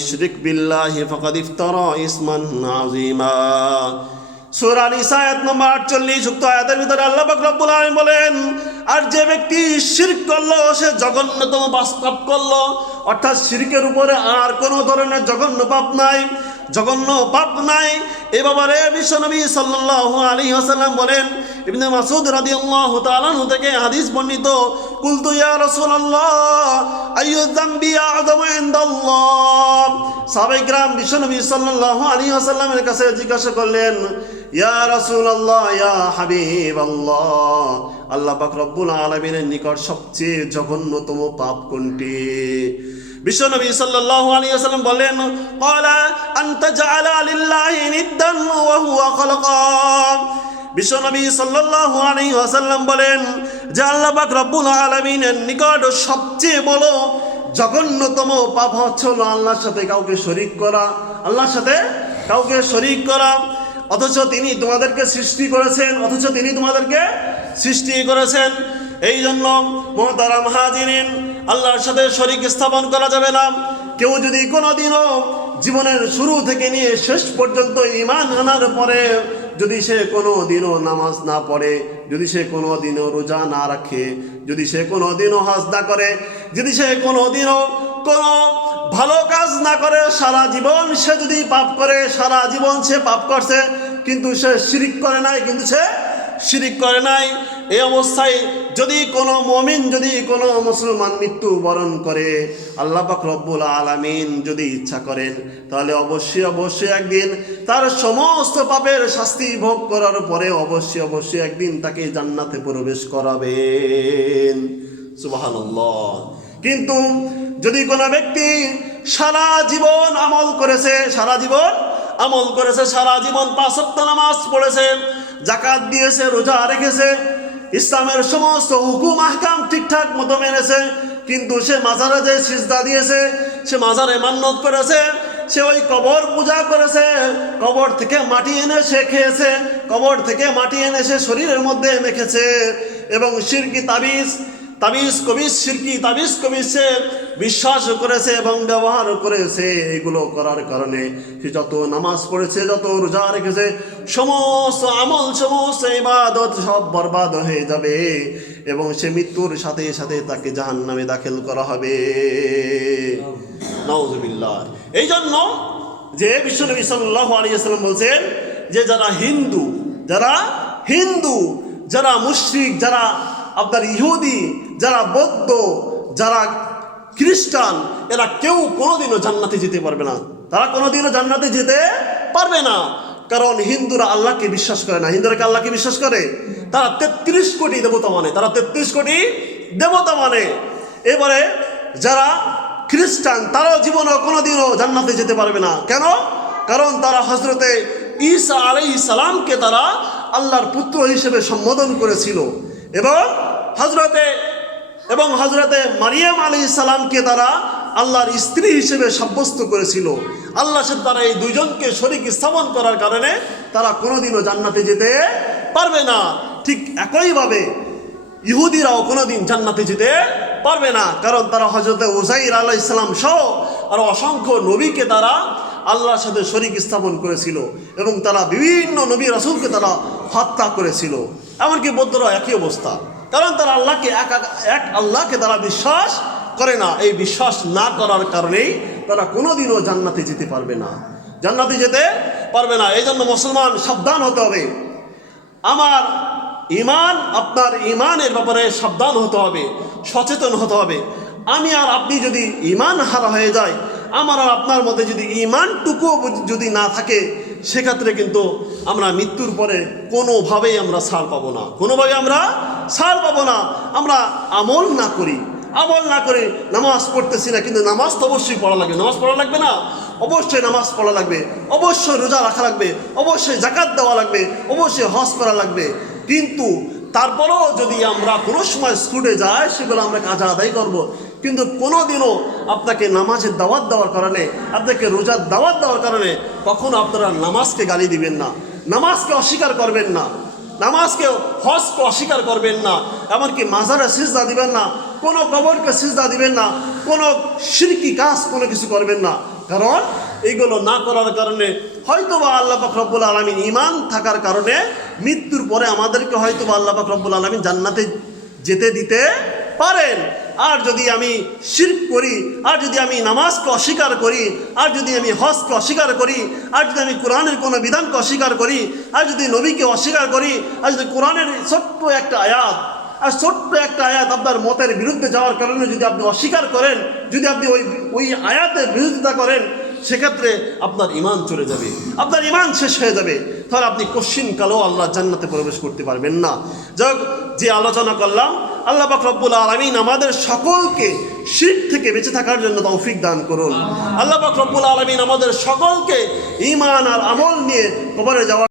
ইশরিক বিল্লাহি ফাকাদ ইফতারা ইসমান আযীমা। সূরা নিসা আয়াত নম্বর 48 আয়াতের ভিতরে আল্লাহ পাক রব্বুল আলামিন বলেন, আর যে ব্যক্তি শিরক করল, সে জঘন্যতম বাস্তব করল। অর্থাৎ শিরকের উপরে আর কোনো ধরনের জঘন্য পাপ নাই। জঘন্য পাপ নাই। এ ব্যাপারে বিশ্বনবী সাল আলী হাসাল্লাম বলেন, ইবনে মাসুদ রাদি আল্লাহ থেকে হাদিস বর্ণিত, কুলতু ইয়া রাসূলুল্লাহ, আইয়ু যামবি আযমু ইনদাল্লাহ। সাহাবাইকরাম বিশ্বনবী সাল্লাল্লাহু আলী ওয়াসাল্লামের কাছে জিজ্ঞাসা করলেন, ইয়া রাসূলুল্লাহ, ইয়া হাবিবাল্লাহ, আল্লাহ পাক রব্বুল আলমিনের নিকট সবচেয়ে জঘন্যতম পাপ কোনটি? বিশ্বনবী সাল্লাল্লাহু আলাইহি ওয়াসাল্লাম বলেন, ক্বালা আনতা জাআলা লিল্লাহি নিদ্দান ওয়া হুয়া খালাকা বিশ্বনবী সাল্লাল্লাহু আলাইহি ওয়াসাল্লাম বলেন, যে আল্লাহ পাক রব্বুল আলামিনের নিকট সবচেয়ে বড়, জঘন্যতম পাপ হচ্ছে আল্লাহর সাথে কাউকে শরিক করা, আল্লাহর সাথে কাউকে শরিক করা। অথচ তিনি তোমাদেরকে সৃষ্টি করেছেন, অথচ তিনি তোমাদেরকে সৃষ্টি করেছেন। এই জন্য মহতারাম হাজিরিন আল্লাহর সাথে শরিক স্থাপন করা যাবে না। কেউ যদি কোনোদিনও জীবনের শুরু থেকে নিয়ে শেষ পর্যন্ত ইমান আনার পরে যদি সে কোনো দিনও নামাজ না পড়ে, যদি সে কোনো দিনও রোজা না রাখে, যদি সে কোনো দিনও হাজ না করে, যদি সে কোনো দিনও কোনো ভালো কাজ না করে, সারা জীবন সে যদি পাপ করে, সারা জীবন সে পাপ করছে, কিন্তু সে শিরিক করে নাই, কিন্তু সে শিরিক করে নাই এই অবস্থায় যদি কোনো মমিন, যদি কোনো মুসলমান মৃত্যু বরণ করে, আল্লাহ পাক রব্বুল আলামিন যদি ইচ্ছা করেন, তাহলে অবশ্যই অবশ্যই একদিন তার সমস্ত পাপের শাস্তি ভোগ করার পরে অবশ্যই অবশ্যই একদিন তাকে জান্নাতে প্রবেশ করাবেন। সুবহানাল্লাহ। কিন্তু যদি কোনো ব্যক্তি সারা জীবন আমল করেছে, সারা জীবন আমল করেছে, সারা জীবন পাঁচ সপ্তাহ নামাজ পড়েছে জাকাত দিয়েছে, রোজা রেখেছে ইসলামের সমস্ত হুকুম, আহকাম ঠিকঠাক মতো মেনেছে, কিন্তু সে মাজারে যে সিজদা দিয়েছে, সে মাজারে মান্নত করেছে, সে ওই কবর পূজা করেছে, কবর থেকে মাটি এনে সে খেয়েছে, কবর থেকে মাটি এনে সে শরীরের মধ্যে মেখেছে, এবং শিরকি তাবিজ তাবিজ কবিজ শিরকি তাবিজ কবিজ সে বিশ্বাস করেছে এবং ব্যবহার করেছে এগুলো করার কারণে। সে যত নামাজ পড়েছে, যত রোজা রেখেছে, সমস্ত আমল, সমস্ত ইবাদত সব বরবাদ হয়ে যাবে এবং সে মৃত্যুর সাথে সাথে তাকে জাহান নামে দাখিল করা হবে। নওজবিল্লাহ এই জন্য যে বিশ্বনবী সাল্লাহ আলিয়াল্লাম বলছেন যে যারা হিন্দু যারা হিন্দু, যারা মুশরিক, যারা আপনার ইহুদি, যারা বৌদ্ধ, যারা খ্রিস্টান, এরা কেউ কোনোদিনও জান্নাতে যেতে পারবে না। তারা কোনোদিনও জান্নাতে যেতে পারবে না। কারণ হিন্দুরা আল্লাহকে বিশ্বাস করে না। হিন্দুরা আল্লাহকে বিশ্বাস করে? তারা তেত্রিশ কোটি দেবতা মানে। তারা তেত্রিশ কোটি দেবতা মানে। এবারে যারা খ্রিস্টান, তারাও জীবনও কোনোদিনও জান্নাতে যেতে পারবে না। কেন? কারণ তারা হজরতে ঈসা আলাই সালামকে তারা আল্লাহর পুত্র হিসেবে সম্বোধন করেছিল। এবং হজরতে এবং হজরতে মারিয়াম আলী সালামকে তারা আল্লাহর স্ত্রী হিসেবে সাব্যস্ত করেছিল। আল্লাহর সাথে তারা এই দুইজনকে শরিক স্থাপন করার কারণে তারা কোনোদিনও জান্নাতে যেতে পারবে না। ঠিক একইভাবে ইহুদিরাও কোনোদিন জান্নাতে যেতে পারবে না, কারণ তারা হজরতে ওজাইর আল্লাহ ইসলাম সহ আর অসংখ্য নবীকে তারা আল্লাহর সাথে শরিক স্থাপন করেছিল এবং তারা বিভিন্ন নবী রাসুলকে তারা হত্যা করেছিল। এমনকি বৌদ্ধরা একই অবস্থা। কারণ তারা আল্লাহকে এক এক আল্লাহকে তারা বিশ্বাস করে না। এই বিশ্বাস না করার কারণেই তারা কোনোদিনও জান্নাতে যেতে পারবে না। জান্নাতে যেতে পারবে না। এই জন্য মুসলমান সাবধান হতে হবে। আমার ইমান আপনার ইমানের ব্যাপারে সাবধান হতে হবে। সচেতন হতে হবে। আমি আর আপনি যদি ইমান হারা হয়ে যায় আমার আর আপনার মধ্যে যদি ইমানটুকুও যদি না থাকে, সেক্ষেত্রে কিন্তু আমরা মৃত্যুর পরে কোনোভাবেই আমরা ছাড় পাবো না। কোনোভাবে আমরা সার পাবো না। আমরা আমল না করি। আমল না করে নামাজ পড়তেছি না, কিন্তু নামাজ তো অবশ্যই পড়া লাগবে। নামাজ পড়া লাগবে না? অবশ্যই নামাজ পড়া লাগবে। অবশ্যই রোজা রাখা লাগবে। অবশ্যই জাকাত দেওয়া লাগবে। অবশ্যই হজ করা লাগবে। কিন্তু তারপরেও যদি আমরা কোনো সময় স্কুলে যাই, সেগুলো আমরা কাজ আদায় করব। কিন্তু কোনো দিনও আপনাকে নামাজের দাওয়াত দেওয়ার কারণে, আপনাকে রোজার দাওয়াত দেওয়ার কারণে কখনো আপনারা নামাজকে গালি দিবেন না, নামাজকে অস্বীকার করবেন না, নামাজকে হজকে অস্বীকার করবেন না, এমনকি মাজারে সিজদা দিবেন না, কোনো কবরকে সিজদা দিবেন না, কোনো শিরকি কাজ কোনো কিছু করবেন না। কারণ এইগুলো না করার কারণে হয়তো বা আল্লাহ পাক রব্বুল আলমিন ইমান থাকার কারণে মৃত্যুর পরে আমাদেরকে হয়তো বা আল্লাহ পাক রব্বুল আলমিন জান্নাতে যেতে দিতে পারেন। আর যদি আমি শিরক করি, আর যদি আমি নামাজকে অস্বীকার করি, আর যদি আমি হজকে অস্বীকার করি, আর যদি আমি কোরআনের কোনো বিধানকে অস্বীকার করি, আর যদি নবীকে অস্বীকার করি, আর যদি কোরআনের ছোট্ট একটা আয়াত, আর ছোট্ট একটা আয়াত আপনার মতের বিরুদ্ধে যাওয়ার কারণে যদি আপনি অস্বীকার করেন, যদি আপনি ওই ওই আয়াতের বিরোধিতা করেন, সেক্ষেত্রে আপনার ইমান চলে যাবে। আপনার ইমান শেষ হয়ে যাবে। তাহলে আপনি কশ্চিন কালো আল্লাহ জান্নাতে প্রবেশ করতে পারবেন না। যাক যে আলোচনা করলাম আল্লাহ রব্বুল আলমিন আমাদের সকলকে শির থেকে বেঁচে থাকার জন্য তৌফিক দান করুন। আল্লাহ রব্বুল আলমিন আমাদের সকলকে ইমান আর আমল নিয়ে কবরে যাওয়ার